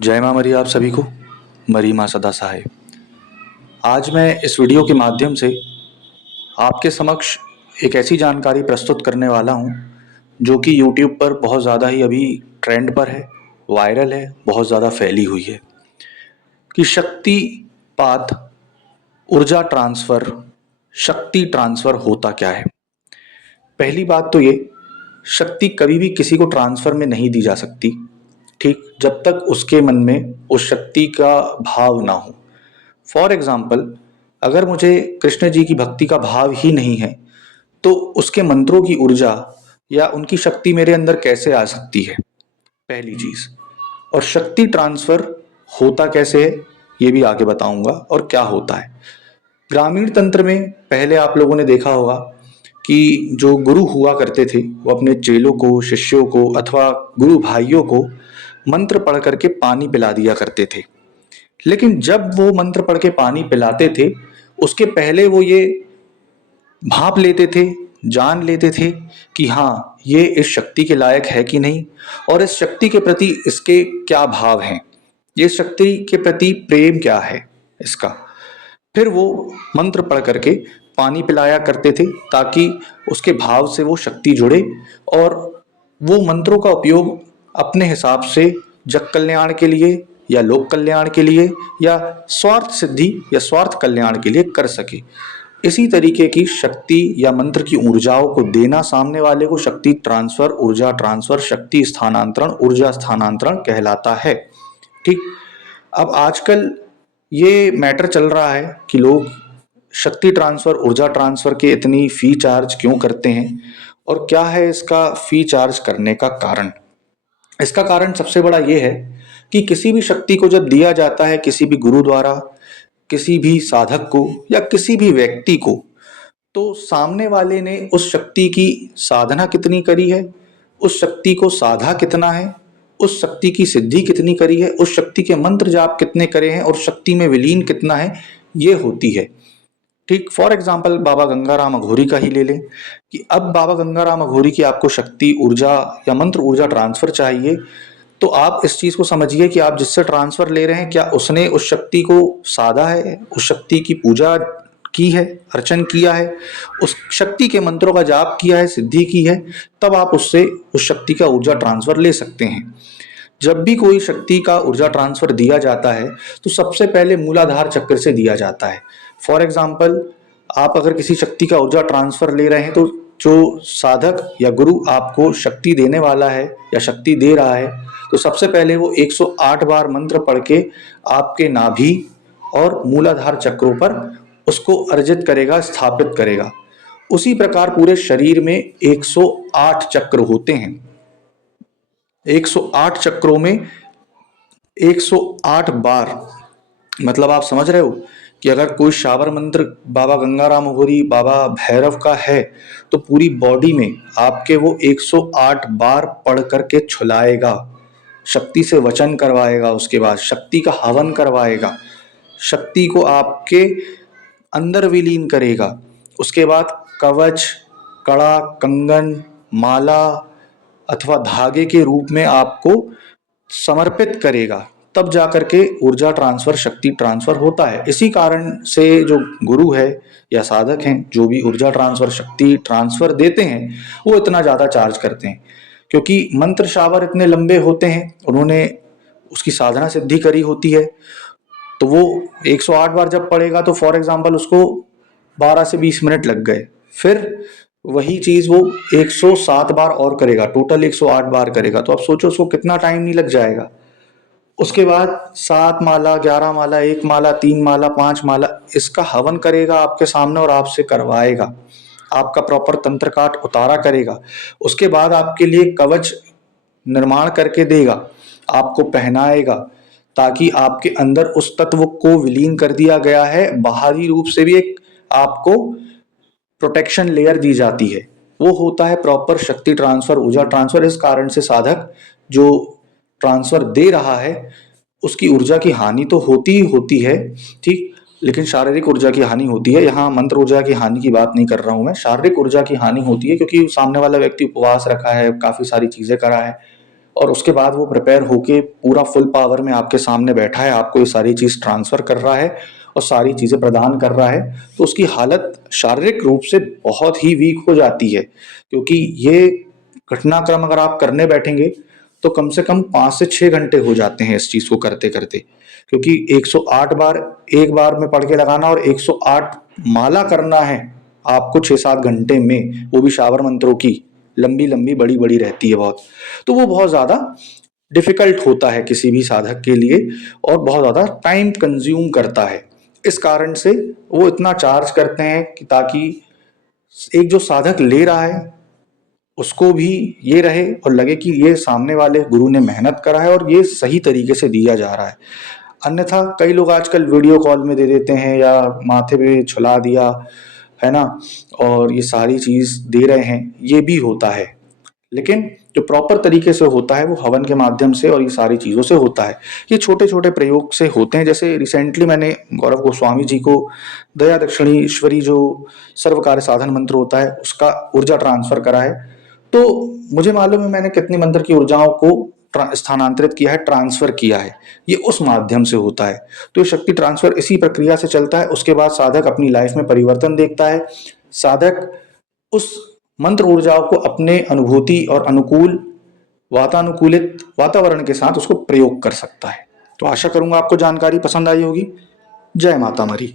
जय माँ मरी आप सभी को। मरी माँ सदा सहाय। आज मैं इस वीडियो के माध्यम से आपके समक्ष एक ऐसी जानकारी प्रस्तुत करने वाला हूँ जो कि यूट्यूब पर बहुत ज़्यादा ही अभी ट्रेंड पर है, वायरल है, बहुत ज़्यादा फैली हुई है कि शक्तिपात, ऊर्जा ट्रांसफ़र, शक्ति ट्रांसफ़र होता क्या है। पहली बात तो ये, शक्ति कभी भी किसी को ट्रांसफ़र में नहीं दी जा सकती, ठीक, जब तक उसके मन में उस शक्ति का भाव ना हो। फॉर एग्जाम्पल, अगर मुझे कृष्ण जी की भक्ति का भाव ही नहीं है तो उसके मंत्रों की ऊर्जा या उनकी शक्ति मेरे अंदर कैसे आ सकती है, पहली चीज। और शक्ति ट्रांसफर होता कैसे है ये भी आगे बताऊंगा और क्या होता है। ग्रामीण तंत्र में पहले आप लोगों ने देखा होगा कि जो गुरु हुआ करते थे वो अपने चेलों को, शिष्यों को अथवा गुरु भाइयों को मंत्र पढ़ करके पानी पिला दिया करते थे। लेकिन जब वो मंत्र पढ़ के पानी पिलाते थे उसके पहले वो ये भाप लेते थे, जान लेते थे कि हाँ ये इस शक्ति के लायक है कि नहीं, और इस शक्ति के प्रति इसके क्या भाव हैं, ये शक्ति के प्रति प्रेम क्या है इसका। फिर वो मंत्र पढ़ करके पानी पिलाया करते थे ताकि उसके भाव से वो शक्ति जुड़े और वो मंत्रों का उपयोग अपने हिसाब से जग कल्याण के लिए या लोक कल्याण के लिए या स्वार्थ सिद्धि या स्वार्थ कल्याण के लिए कर सके। इसी तरीके की शक्ति या मंत्र की ऊर्जाओं को देना सामने वाले को शक्ति ट्रांसफर, ऊर्जा ट्रांसफर, शक्ति स्थानांतरण, ऊर्जा स्थानांतरण कहलाता है। ठीक। अब आजकल ये मैटर चल रहा है कि लोग शक्ति ट्रांसफर, ऊर्जा ट्रांसफर के इतनी फी चार्ज क्यों करते हैं और क्या है इसका फी चार्ज करने का कारण। इसका कारण सबसे बड़ा ये है कि किसी भी शक्ति को जब दिया जाता है किसी भी गुरु द्वारा, किसी भी साधक को या किसी भी व्यक्ति को, तो सामने वाले ने उस शक्ति की साधना कितनी करी है, उस शक्ति को साधा कितना है, उस शक्ति की सिद्धि कितनी करी है, उस शक्ति के मंत्र जाप कितने करे हैं और शक्ति में विलीन कितना है, ये होती है। ठीक। फॉर एग्जाम्पल बाबा गंगाराम अघोरी का ही ले लें कि अब बाबा गंगाराम अघोरी की आपको शक्ति, ऊर्जा या मंत्र ऊर्जा ट्रांसफर चाहिए तो आप इस चीज को समझिए कि आप जिससे ट्रांसफर ले रहे हैं क्या उसने उस शक्ति को साधा है, उस शक्ति की पूजा की है, अर्चन किया है, उस शक्ति के मंत्रों का जाप किया है, सिद्धि की है, तब आप उससे उस शक्ति का ऊर्जा ट्रांसफर ले सकते हैं। जब भी कोई शक्ति का ऊर्जा ट्रांसफर दिया जाता है तो सबसे पहले मूलाधार चक्र से दिया जाता है। फॉर एग्जाम्पल, आप अगर किसी शक्ति का ऊर्जा ट्रांसफर ले रहे हैं तो जो साधक या गुरु आपको शक्ति देने वाला है या शक्ति दे रहा है तो सबसे पहले वो 108 बार मंत्र पढ़ के आपके नाभि और मूलाधार चक्रों पर उसको अर्जित करेगा, स्थापित करेगा। उसी प्रकार पूरे शरीर में 108 चक्र होते हैं। 108 चक्रों में 108 बार, मतलब आप समझ रहे हो कि अगर कोई शावर मंत्र बाबा गंगाराम अघोरी, बाबा भैरव का है तो पूरी बॉडी में आपके वो 108 बार पढ़ करके छुलाएगा, शक्ति से वचन करवाएगा, उसके बाद शक्ति का हवन करवाएगा, शक्ति को आपके अंदर विलीन करेगा, उसके बाद कवच, कड़ा, कंगन, माला अथवा धागे के रूप में आपको समर्पित करेगा, तब जाकर के ऊर्जा ट्रांसफर, शक्ति ट्रांसफर होता है। इसी कारण से जो गुरु है या साधक हैं जो भी ऊर्जा ट्रांसफर, शक्ति ट्रांसफर देते हैं वो इतना ज़्यादा चार्ज करते हैं क्योंकि मंत्र शावर इतने लंबे होते हैं, उन्होंने उसकी साधना सिद्धि करी होती है। तो वो 108 बार जब पढ़ेगा तो फॉर एग्जाम्पल उसको 12 से 20 मिनट लग गए, फिर वही चीज वो 107 बार और करेगा, टोटल 108 बार करेगा, तो आप सोचो उसको कितना टाइम नहीं लग जाएगा। उसके बाद 7 माला, 11 माला, 1 माला, 3 माला, 5 माला इसका हवन करेगा आपके सामने और आपसे करवाएगा, आपका प्रॉपर तंत्र काट उतारा करेगा। उसके बाद आपके लिए कवच निर्माण करके देगा, आपको पहनाएगा ताकि आपके अंदर उस तत्व को विलीन कर दिया गया है। बाहरी रूप से भी एक आपको प्रोटेक्शन लेयर दी जाती है, वो होता है प्रॉपर शक्ति ट्रांसफर, ऊर्जा ट्रांसफर। इस कारण से साधक जो ट्रांसफर दे रहा है उसकी ऊर्जा की हानि तो होती ही होती है, ठीक, लेकिन शारीरिक ऊर्जा की हानि होती है। यहाँ मंत्र ऊर्जा की हानि की बात नहीं कर रहा हूं मैं, शारीरिक ऊर्जा की हानि होती है क्योंकि सामने वाला व्यक्ति उपवास रखा है, काफी सारी चीजें करा है, और उसके बाद वो प्रिपेयर होके पूरा फुल पावर में आपके सामने बैठा है, आपको ये सारी चीज़ ट्रांसफ़र कर रहा है और सारी चीज़ें प्रदान कर रहा है, तो उसकी हालत शारीरिक रूप से बहुत ही वीक हो जाती है। क्योंकि ये घटनाक्रम अगर आप करने बैठेंगे तो कम से कम 5 से 6 घंटे हो जाते हैं इस चीज़ को करते-करते। क्योंकि 108 बार एक बार में पढ़ के लगाना और 108 माला करना है आपको 6-7 घंटे में, वो भी शावर मंत्रों की, लंबी-लंबी, बड़ी-बड़ी रहती है बहुत। तो वो बहुत ज़्यादा डिफ़िकल्ट होता है किसी भी साधक के लिए और बहुत ज़्यादा टाइम कंज़्यूम करता है। इस कारण से वो इतना चार्ज करते हैं कि ताकि एक जो साधक ले रहा है उसको भी ये रहे और लगे कि ये सामने वाले गुरु ने मेहनत करा है और ये सही तरीके से दिया जा रहा है। अन्यथा कई लोग आजकल वीडियो कॉल में दे देते हैं या माथे पे छुला दिया, है ना? और ये सारी चीज़ दे रहे हैं, ये भी होता है। लेकिन जो प्रॉपर तरीके से होता है वो हवन के माध्यम से और ये सारी चीज़ों से होता है। ये छोटे-छोटे प्रयोग से होते हैं। जैसे रिसेंटली मैंने गौरव गोस्वामी जी को दया दक्षिणेश्वरी जो सर्व कार्य साधन मंत्र होता है उसका ऊर्जा ट्रांसफ़र करा है। तो मुझे मालूम है मैंने कितनी मंत्र की ऊर्जाओं को स्थानांतरित किया है, ट्रांसफ़र किया है। ये उस माध्यम से होता है। तो ये शक्ति ट्रांसफ़र इसी प्रक्रिया से चलता है। उसके बाद साधक अपनी लाइफ़ में परिवर्तन देखता है। साधक उस मंत्र ऊर्जाओं को अपने अनुभूति और अनुकूल वातानुकूलित वातावरण के साथ उसको प्रयोग कर सकता है। तो आशा करूँगा आपको जानकारी पसंद आई होगी। जय माता मरी।